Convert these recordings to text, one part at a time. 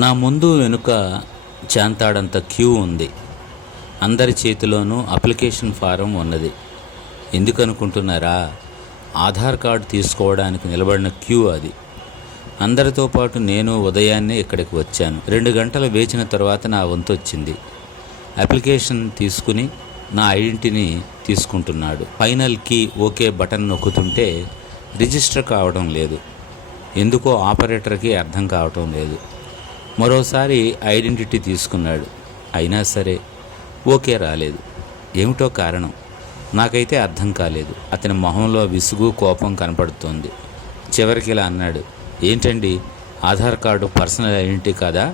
నా ముందు వెనుక చాంతాడంత క్యూ ఉంది. అందరి చేతిలోనూ అప్లికేషన్ ఫారం ఉన్నది. ఎందుకనుకుంటున్నారా? ఆధార్ కార్డు తీసుకోవడానికి నిలబడిన క్యూ అది. అందరితో పాటు నేను ఉదయాన్నే ఇక్కడికి వచ్చాను. 2 గంటలు వేచిన తర్వాత నా వంతు వచ్చింది. అప్లికేషన్ తీసుకుని నా ఐడెంటిటీని తీసుకుంటున్నాడు. ఫైనల్ కీ ఓకే బటన్ నొక్కుతుంటే రిజిస్టర్ కావడం లేదు. ఎందుకో ఆపరేటర్కి అర్థం కావటం లేదు. మరోసారి ఐడెంటిటీ తీసుకున్నాడు. అయినా సరే ఓకే రాలేదు. ఏమిటో కారణం నాకైతే అర్థం కాలేదు. అతని మొహంలో విసుగు, కోపం కనపడుతోంది. చివరికి ఇలా అన్నాడు, ఏంటండి, ఆధార్ కార్డు పర్సనల్ ఐడెంటిటీ కాదా?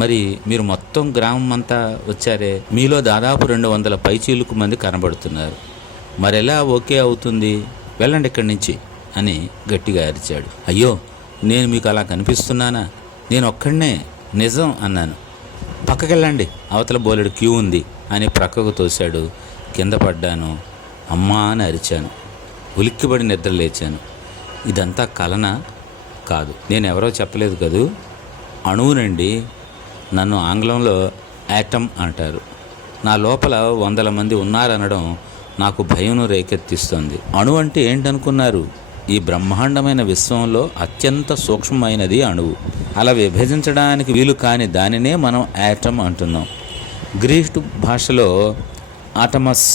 మరి మీరు మొత్తం గ్రామం అంతా వచ్చారే, మీలో దాదాపు 200 పైచీలకు మంది కనబడుతున్నారు. మరెలా ఓకే అవుతుంది? వెళ్ళండి ఇక్కడి నుంచి అని గట్టిగా అరిచాడు. అయ్యో, నేను మీకు అలా కనిపిస్తున్నానా? నేను ఒక్కడనే, నిజం అన్నాను. పక్కకెళ్ళండి, అవతల బోలెడు క్యూ ఉంది అని ప్రక్కకు తోశాడు. కింద పడ్డాను. అమ్మా అని అరిచాను. ఉలిక్కిపడి నిద్ర లేచాను. ఇదంతా కలనా? కాదు, నేనెవరో చెప్పలేదు కదూ, అణువునండి. నన్ను ఆంగ్లంలో యాటమ్ అంటారు. నా లోపల 100 మంది ఉన్నారనడం నాకు భయంను రేకెత్తిస్తుంది. అణువు అంటే ఏంటనుకున్నారు? ఈ బ్రహ్మాండమైన విశ్వంలో అత్యంత సూక్ష్మమైనది అణువు. అలా విభజించడానికి వీలు కాని దానినే మనం యాటమ్ అంటున్నాం. గ్రీకు భాషలో ఆటమస్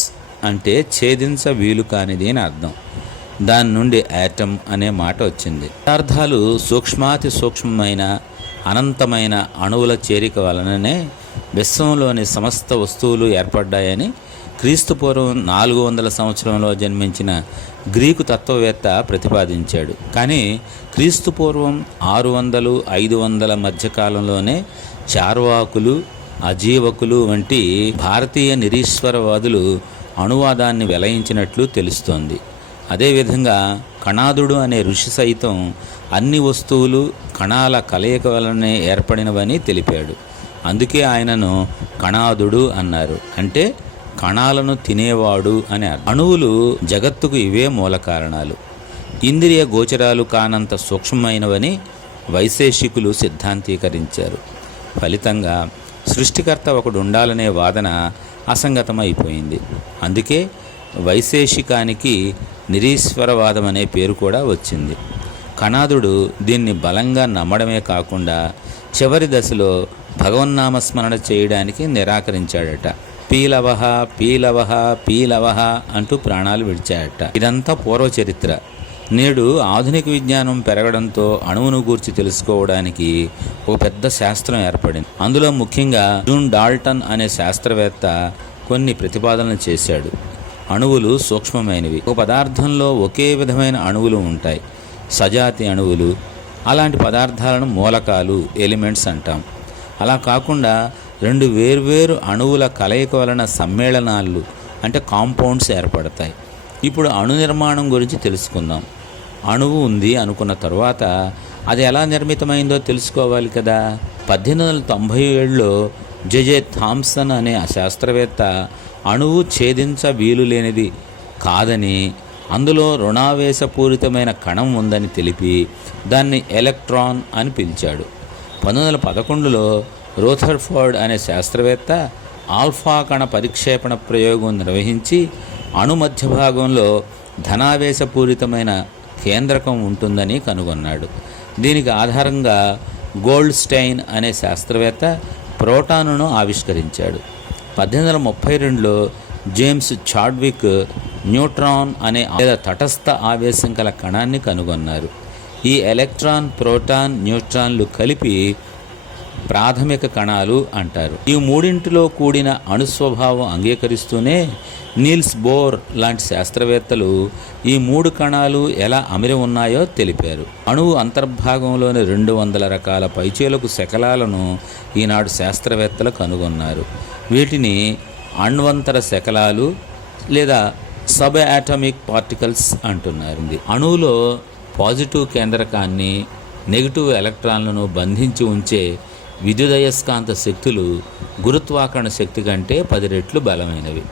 అంటే ఛేదించ వీలు కానిది అని అర్థం. దాని నుండి యాటమ్ అనే మాట వచ్చింది. పదార్థాలు సూక్ష్మాతి సూక్ష్మమైన అనంతమైన అణువుల చేరిక వలననే విశ్వంలోని సమస్త వస్తువులు ఏర్పడ్డాయని క్రీస్తుపూర్వం 400 సంవత్సరంలో జన్మించిన గ్రీకు తత్వవేత్త ప్రతిపాదించాడు. కానీ క్రీస్తుపూర్వం 600, 500 మధ్యకాలంలోనే చార్వాకులు, అజీవకులు వంటి భారతీయ నిరీశ్వరవాదులు అణువాదాన్ని వెలయించినట్లు తెలుస్తోంది. అదేవిధంగా కణాదుడు అనే ఋషి సైతం అన్ని వస్తువులు కణాల కలయిక వలనే ఏర్పడినవని తెలిపాడు. అందుకే ఆయనను కణాదుడు అన్నారు. అంటే కణాలను తినేవాడు అని అర్థం. అణువులు జగత్తుకు ఇవే మూల కారణాలు. ఇంద్రియ గోచరాలు కానంత సూక్ష్మమైనవని వైశేషికులు సిద్ధాంతీకరించారు. ఫలితంగా సృష్టికర్త ఒకడు ఉండాలనే వాదన అసంగతమైపోయింది. అందుకే వైశేషికానికి నిరీశ్వరవాదం అనే పేరు కూడా వచ్చింది. కణాదుడు దీన్ని బలంగా నమ్మడమే కాకుండా చివరి దశలో భగవన్నామస్మరణ చేయడానికి నిరాకరించాడట. పీలవహ పీలవహ పీలవహ అంటూ ప్రాణాలు విడిచాడట. ఇదంతా పూర్వచరిత్ర. నేడు ఆధునిక విజ్ఞానం పెరగడంతో అణువును గూర్చి తెలుసుకోవడానికి ఒక పెద్ద శాస్త్రం ఏర్పడింది. అందులో ముఖ్యంగా జూన్ డాల్టన్ అనే శాస్త్రవేత్త కొన్ని ప్రతిపాదనలు చేశాడు. అణువులు సూక్ష్మమైనవి. ఒక పదార్థంలో ఒకే విధమైన అణువులు ఉంటాయి, సజాతి అణువులు. అలాంటి పదార్థాలను మూలకాలు, ఎలిమెంట్స్ అంటాం. అలా కాకుండా 2 వేర్వేరు అణువుల కలయిక వలన సమ్మేళనాలు అంటే కాంపౌండ్స్ ఏర్పడతాయి. ఇప్పుడు అణు నిర్మాణం గురించి తెలుసుకుందాం. అణువు ఉంది అనుకున్న తర్వాత అది ఎలా నిర్మితమైందో తెలుసుకోవాలి కదా. 1897లో జెజే థామ్సన్ అనే ఆ శాస్త్రవేత్త అణువు ఛేదించ వీలు లేనిది కాదని, అందులో రుణావేశపూరితమైన కణం ఉందని తెలిపి దాన్ని ఎలక్ట్రాన్ అని పిలిచాడు. 1911లో రూథర్ఫర్డ్ అనే శాస్త్రవేత్త ఆల్ఫా కణ పరిక్షేపణ ప్రయోగం నిర్వహించి అణు మధ్య భాగంలో ధనావేశపూరితమైన కేంద్రకం ఉంటుందని కనుగొన్నాడు. దీనికి ఆధారంగా గోల్డ్ స్టైన్ అనే శాస్త్రవేత్త ప్రోటానును ఆవిష్కరించాడు. 1832లో జేమ్స్ చాడ్విక్ న్యూట్రాన్ అనే తటస్థ ఆవేశం గల కణాన్ని కనుగొన్నారు. ఈ ఎలక్ట్రాన్, ప్రోటాన్, న్యూట్రాన్లు కలిపి ప్రాథమిక కణాలు అంటారు. ఈ మూడింటిలో కూడిన అణుస్వభావం అంగీకరిస్తూనే నీల్స్ బోర్ లాంటి శాస్త్రవేత్తలు ఈ 3 కణాలు ఎలా అమరి ఉన్నాయో తెలిపారు. అణువు అంతర్భాగంలోని 200 రకాల పైచేలకు శకలాలను ఈనాడు శాస్త్రవేత్తలు కనుగొన్నారు. వీటిని అణ్వంతర శకలాలు లేదా సబ్ ఆటమిక్ పార్టికల్స్ అంటున్నారు. అణువులో పాజిటివ్ కేంద్రకాన్ని, నెగిటివ్ ఎలక్ట్రాన్లను బంధించి ఉంచే విద్యుదయస్కాంత శక్తులు గురుత్వాకర్షణ శక్తి కంటే 10 రెట్లు బలమైనవి.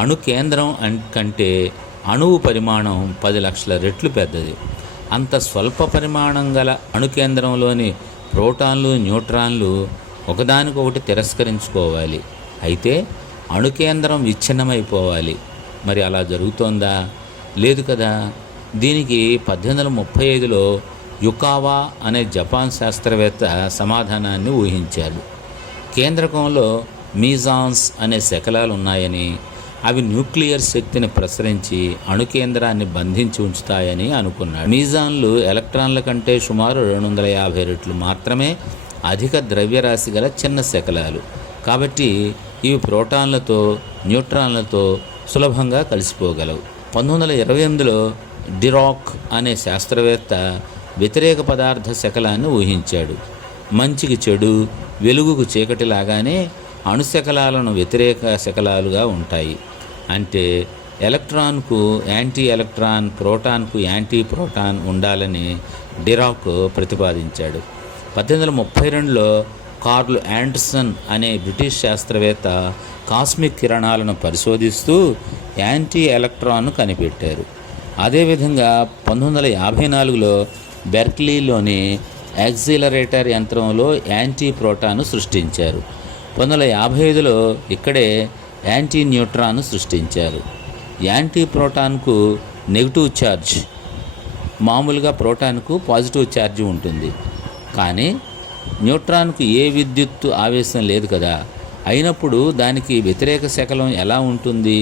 అణు కేంద్రం కంటే అణువు పరిమాణం 10 లక్షల రెట్లు పెద్దది. అంత స్వల్ప పరిమాణం గల అణుకేంద్రంలోని ప్రోటాన్లు, న్యూట్రాన్లు ఒకదానికొకటి తిరస్కరించుకోవాలి. అయితే అణుకేంద్రం విచ్ఛిన్నమైపోవాలి. మరి అలా జరుగుతోందా? లేదు కదా. దీనికి 1835లో యుకావా అనే జపాన్ శాస్త్రవేత్త సమాధానాన్ని ఊహించాడు. కేంద్రకంలో మీజాన్స్ అనే శకలాలు ఉన్నాయని, అవి న్యూక్లియర్ శక్తిని ప్రసరించి అణుకేంద్రాన్ని బంధించి ఉంచుతాయని అనుకున్నాడు. మీజాన్లు ఎలక్ట్రాన్ల కంటే సుమారు 250 రెట్లు మాత్రమే అధిక ద్రవ్యరాశి గల చిన్న శకలాలు. కాబట్టి ఇవి ప్రోటాన్లతో, న్యూట్రాన్లతో సులభంగా కలిసిపోగలవు. 1928లో డిరాక్ అనే శాస్త్రవేత్త వ్యతిరేక పదార్థ శకలాన్ని ఊహించాడు. మంచికి చెడు, వెలుగుకు చీకటి లాగానే అణుశకలాలను వ్యతిరేక శకలాలుగా ఉంటాయి. అంటే ఎలక్ట్రాన్కు యాంటీ ఎలక్ట్రాన్, ప్రోటాన్కు యాంటీ ప్రోటాన్ ఉండాలని డిరాక్ ప్రతిపాదించాడు. 1832లో కార్ల్ ఆండర్సన్ అనే బ్రిటిష్ శాస్త్రవేత్త కాస్మిక్ కిరణాలను పరిశోధిస్తూ యాంటీ ఎలక్ట్రాన్ను కనిపెట్టారు. అదేవిధంగా 1954లో బెర్క్లీలోని యాక్సిలరేటర్ యంత్రంలో యాంటీ ప్రోటాన్ను సృష్టించారు. 1955లో ఇక్కడే యాంటీ న్యూట్రాన్ను సృష్టించారు. యాంటీ ప్రోటాన్కు నెగిటివ్ ఛార్జ్, మామూలుగా ప్రోటాన్కు పాజిటివ్ ఛార్జ్ ఉంటుంది. కానీ న్యూట్రాన్కు ఏ విద్యుత్తు ఆవేశం లేదు కదా. అయినప్పుడు దానికి వ్యతిరేక శకలం ఎలా ఉంటుంది?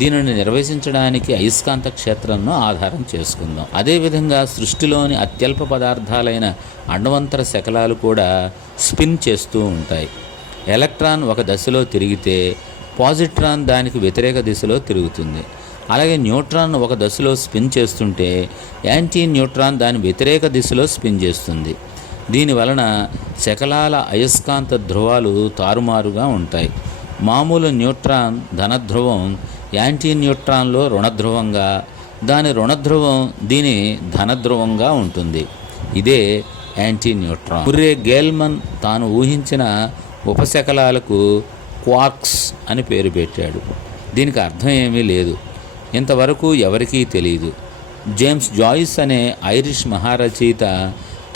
దీనిని నిర్వచించడానికి అయస్కాంత క్షేత్రంను ఆధారం చేసుకుందాం. అదేవిధంగా సృష్టిలోని అత్యల్ప పదార్థాలైన అణ్వంతర శకలాలు కూడా స్పిన్ చేస్తూ ఉంటాయి. ఎలక్ట్రాన్ ఒక దశలో తిరిగితే పాజిట్రాన్ దానికి వ్యతిరేక దిశలో తిరుగుతుంది. అలాగే న్యూట్రాన్ ఒక దశలో స్పిన్ చేస్తుంటే యాంటీ న్యూట్రాన్ దాని వ్యతిరేక దిశలో స్పిన్ చేస్తుంది. దీనివలన శకలాల అయస్కాంత ధ్రువాలు తారుమారుగా ఉంటాయి. మామూలు న్యూట్రాన్ ధనధ్రువం యాంటీ న్యూట్రాన్లో రుణధ్రువంగా, దాని రుణధ్రువం దీని ధనధ్రువంగా ఉంటుంది. ఇదే యాంటీ న్యూట్రాన్. ముర్రే గేల్మన్ తాను ఊహించిన ఉపశకలాలకు క్వార్క్స్ అని పేరు పెట్టాడు. దీనికి అర్థం ఏమీ లేదు, ఇంతవరకు ఎవరికీ తెలియదు. జేమ్స్ జాయిస్ అనే ఐరిష్ మహారచయిత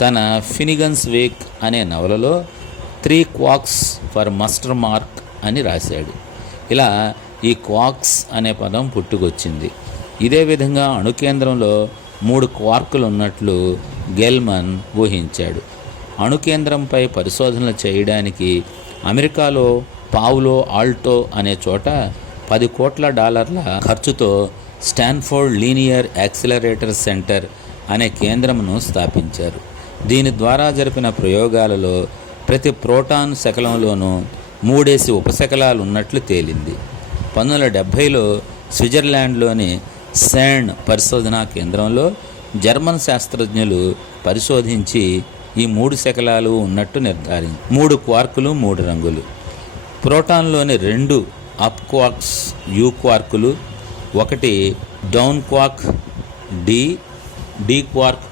తన ఫినిగన్స్ వేక్ అనే నవలలో 3 క్వార్క్స్ ఫర్ మస్టర్ మార్క్ అని రాశాడు. ఇలా ఈ క్వార్క్స్ అనే పదం పుట్టుకొచ్చింది. ఇదే విధంగా అణుకేంద్రంలో 3 క్వార్కులు ఉన్నట్లు గెల్మన్ ఊహించాడు. అణుకేంద్రంపై పరిశోధనలు చేయడానికి అమెరికాలో పావులో ఆల్టో అనే చోట $10 కోట్ల ఖర్చుతో స్టాన్ఫోర్డ్ లీనియర్ యాక్సిలరేటర్ సెంటర్ అనే కేంద్రమును స్థాపించారు. దీని ద్వారా జరిపిన ప్రయోగాలలో ప్రతి ప్రోటాన్ శకలంలోనూ 3 ఉపశకలాలు ఉన్నట్లు తేలింది. 1970లో స్విట్జర్లాండ్లోని శాండ్ పరిశోధనా కేంద్రంలో జర్మన్ శాస్త్రజ్ఞులు పరిశోధించి ఈ 3 శకలాలు ఉన్నట్టు నిర్ధారించారు. 3 క్వార్కులు, 3 రంగులు. ప్రోటాన్లోని 2 అప్ క్వార్క్స్ యూ క్వార్కులు, 1 డౌన్ క్వార్క్ డి క్వార్క్.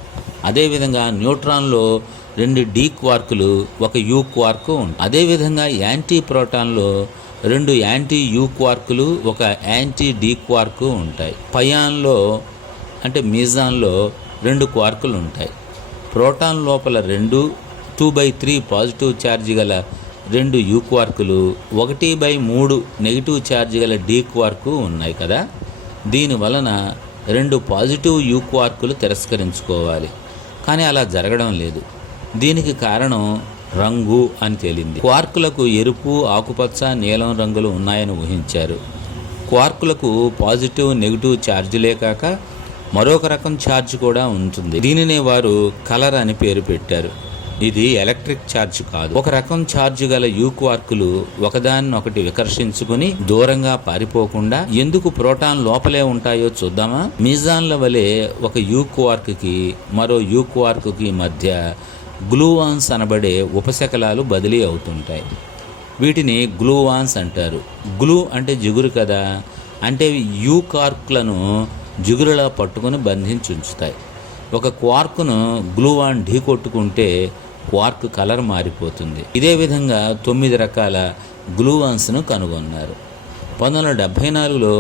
అదేవిధంగా న్యూట్రాన్లో 2 డి క్వార్కులు, 1 యూ క్వార్కు ఉంటుంది. అదేవిధంగా యాంటీ ప్రోటాన్లో 2 యాంటీ యూ క్వార్కులు, 1 యాంటీ డి క్వార్కు ఉంటాయి. పయాన్లో అంటే మీజాన్లో 2 క్వార్కులు ఉంటాయి. ప్రోటాన్ లోపల 2/3 పాజిటివ్ ఛార్జ్ గల 2 యూ క్వార్కులు, 1/3 నెగిటివ్ ఛార్జ్ గల డి క్వార్కు ఉన్నాయి కదా. దీనివలన 2 పాజిటివ్ యూ క్వార్కులు తిరస్కరించుకోవాలి. కానీ అలా జరగడం లేదు. దీనికి కారణం రంగు అని తేలింది. క్వార్కులకు ఎరుపు, ఆకుపచ్చ, నీలం రంగులు ఉన్నాయని ఊహించారు. క్వార్కులకు పాజిటివ్, నెగిటివ్ ఛార్జీలే కాక మరొక రకం ఛార్జ్ కూడా ఉంటుంది. దీనినే వారు కలర్ అని పేరు పెట్టారు. ఇది ఎలక్ట్రిక్ ఛార్జ్ కాదు. ఒక రకం ఛార్జ్ గల యూ క్వార్కులు ఒకదాన్నొకటి వికర్షించుకుని దూరంగా పారిపోకుండా ఎందుకు ప్రోటాన్ లోపలే ఉంటాయో చూద్దామా. మీజాన్ల వలె ఒక యూ క్వార్క్కి మరో యూ క్వార్క్కి మధ్య గ్లూవాన్స్ అనబడే ఉపశకలాలు బదిలీ అవుతుంటాయి. వీటిని గ్లూవాన్స్ అంటారు. గ్లూ అంటే జిగురు కదా. అంటే యూ క్వార్క్లను జిగురులా పట్టుకుని బంధించి ఉంచుతాయి. ఒక క్వార్కును గ్లూవాన్ ఢీ కొట్టుకుంటే క్వార్క్ కలర్ మారిపోతుంది. ఇదే విధంగా 9 రకాల గ్లూవాన్స్ను కనుగొన్నారు. 1974లో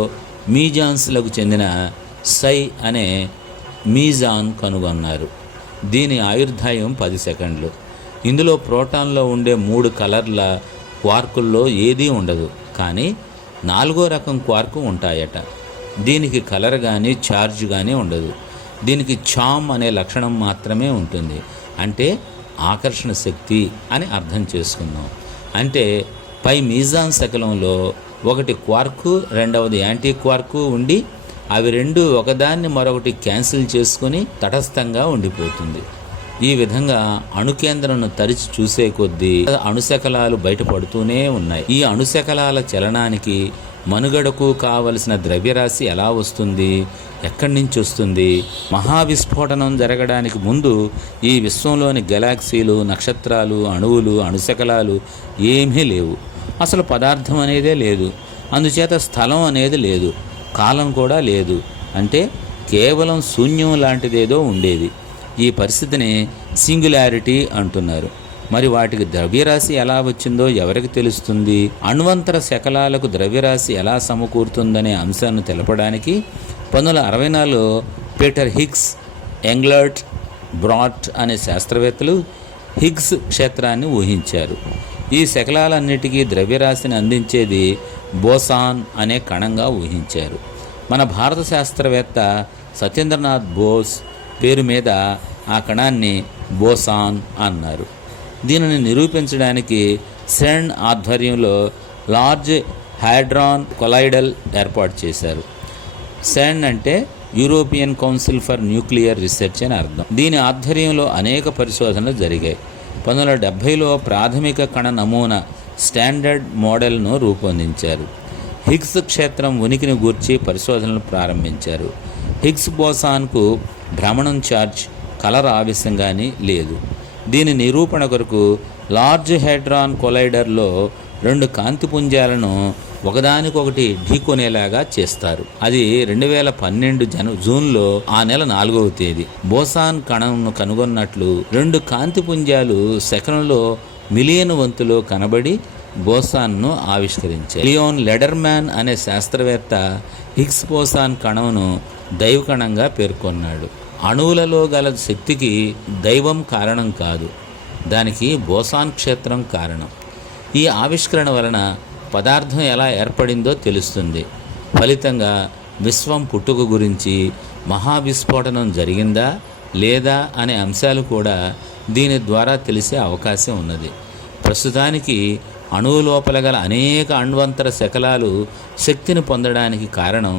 మీజాన్స్లకు చెందిన సై అనే మీజాన్ కనుగొన్నారు. దీని ఆయుర్దాయం 10 సెకండ్లు. ఇందులో ప్రోటాన్లో ఉండే 3 కలర్ల క్వార్కుల్లో ఏదీ ఉండదు, కానీ 4వ రకం క్వార్కు ఉంటాయట. దీనికి కలర్ కానీ ఛార్జ్ కానీ ఉండదు. దీనికి చామ్ అనే లక్షణం మాత్రమే ఉంటుంది. అంటే ఆకర్షణ శక్తి అని అర్థం చేసుకుందాం. అంటే పై మీజాన్ శకలంలో ఒకటి క్వార్కు, రెండవది యాంటీ క్వార్కు ఉండి అవి రెండు ఒకదాన్ని మరొకటి క్యాన్సిల్ చేసుకుని తటస్థంగా ఉండిపోతుంది. ఈ విధంగా అణుకేంద్రంను తరిచి చూసే కొద్దీ అణుశకలాలు బయటపడుతూనే ఉన్నాయి. ఈ అణుశకలాల చలనానికి మనుగడకు కావలసిన ద్రవ్యరాశి ఎలా వస్తుంది, ఎక్కడి నుంచి వస్తుంది? మహావిస్ఫోటనం జరగడానికి ముందు ఈ విశ్వంలోని గెలాక్సీలు, నక్షత్రాలు, అణువులు, అణుశకలాలు ఏమీ లేవు. అసలు పదార్థం అనేదే లేదు. అందుచేత స్థలం అనేది లేదు, కాలం కూడా లేదు. అంటే కేవలం శూన్యం లాంటిదేదో ఉండేది. ఈ పరిస్థితిని సింగులారిటీ అంటున్నారు. మరి వాటికి ద్రవ్యరాశి ఎలా వచ్చిందో ఎవరికి తెలుస్తుంది? అణ్వంతర శకలాలకు ద్రవ్యరాశి ఎలా సమకూరుతుందనే అంశాన్ని తెలపడానికి 1964లో పీటర్ హిగ్స్, ఎంగ్లర్ట్, బ్రాట్ అనే శాస్త్రవేత్తలు హిగ్స్ క్షేత్రాన్ని ఊహించారు. ఈ శకలాలన్నిటికీ ద్రవ్యరాశిని అందించేది బోసాన్ అనే కణంగా ఊహించారు. మన భారత శాస్త్రవేత్త సత్యేంద్రనాథ్ బోస్ పేరు మీద ఆ కణాన్ని బోసాన్ అన్నారు. దీనిని నిరూపించడానికి సెర్న్ ఆధ్వర్యంలో లార్జ్ హ్యాడ్రాన్ కొలైడల్ ఏర్పాటు చేశారు. సెర్న్ అంటే European council for nuclear research అని అర్థం. దీని ఆధ్వర్యంలో అనేక పరిశోధనలు జరిగాయి. 1970లో ప్రాథమిక కణ నమూనా స్టాండర్డ్ మోడల్ను రూపొందించారు. హిగ్స్ క్షేత్రం ఉనికిని గూర్చి పరిశోధనలు ప్రారంభించారు. హిగ్స్ బోసాన్కు భ్రమణం ఛార్జ్, కలర్ ఆవేశం కానీ లేదు. దీని నిరూపణ కొరకు లార్జ్ హ్యాడ్రాన్ కొలైడర్లో 2 కాంతిపుంజాలను ఒకదానికొకటి ఢీకొనేలాగా చేస్తారు. అది 2012 జూన్లో ఆ నెల 4వ తేదీ బోసాన్ కణంను కనుగొన్నట్లు 2 కాంతిపుంజాలు సెకనులో మిలియన్ వంతులో కనబడి బోసాన్ను ఆవిష్కరించారు. లియోన్ లెడర్మ్యాన్ అనే శాస్త్రవేత్త హిగ్స్ బోసాన్ కణంను దైవకణంగా పేర్కొన్నాడు. అణువులలో గల శక్తికి దైవం కారణం కాదు, దానికి బోసాన్ క్షేత్రం కారణం. ఈ ఆవిష్కరణ వలన పదార్థం ఎలా ఏర్పడిందో తెలుస్తుంది. ఫలితంగా విశ్వం పుట్టుక గురించి, మహావిస్ఫోటనం జరిగిందా లేదా అనే అంశాలు కూడా దీని ద్వారా తెలిసే అవకాశం ఉన్నది. ప్రస్తుతానికి అణువు లోపల గల అనేక అణ్వంతర శకలాలు శక్తిని పొందడానికి కారణం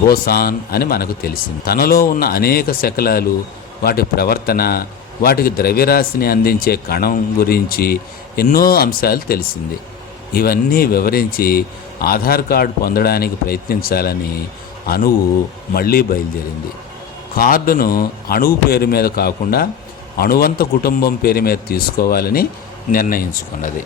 బోసాన్ అని మనకు తెలిసింది. తనలో ఉన్న అనేక శకలాలు, వాటి ప్రవర్తన, వాటికి ద్రవ్యరాశిని అందించే కణం గురించి ఎన్నో అంశాలు తెలిసింది. ఇవన్నీ వివరించి ఆధార్ కార్డు పొందడానికి ప్రయత్నించాలని అణువు మళ్ళీ బయలుదేరింది. కార్డును అణువు పేరు మీద కాకుండా అణువంత కుటుంబం పేరు మీద తీసుకోవాలని నిర్ణయించుకున్నది.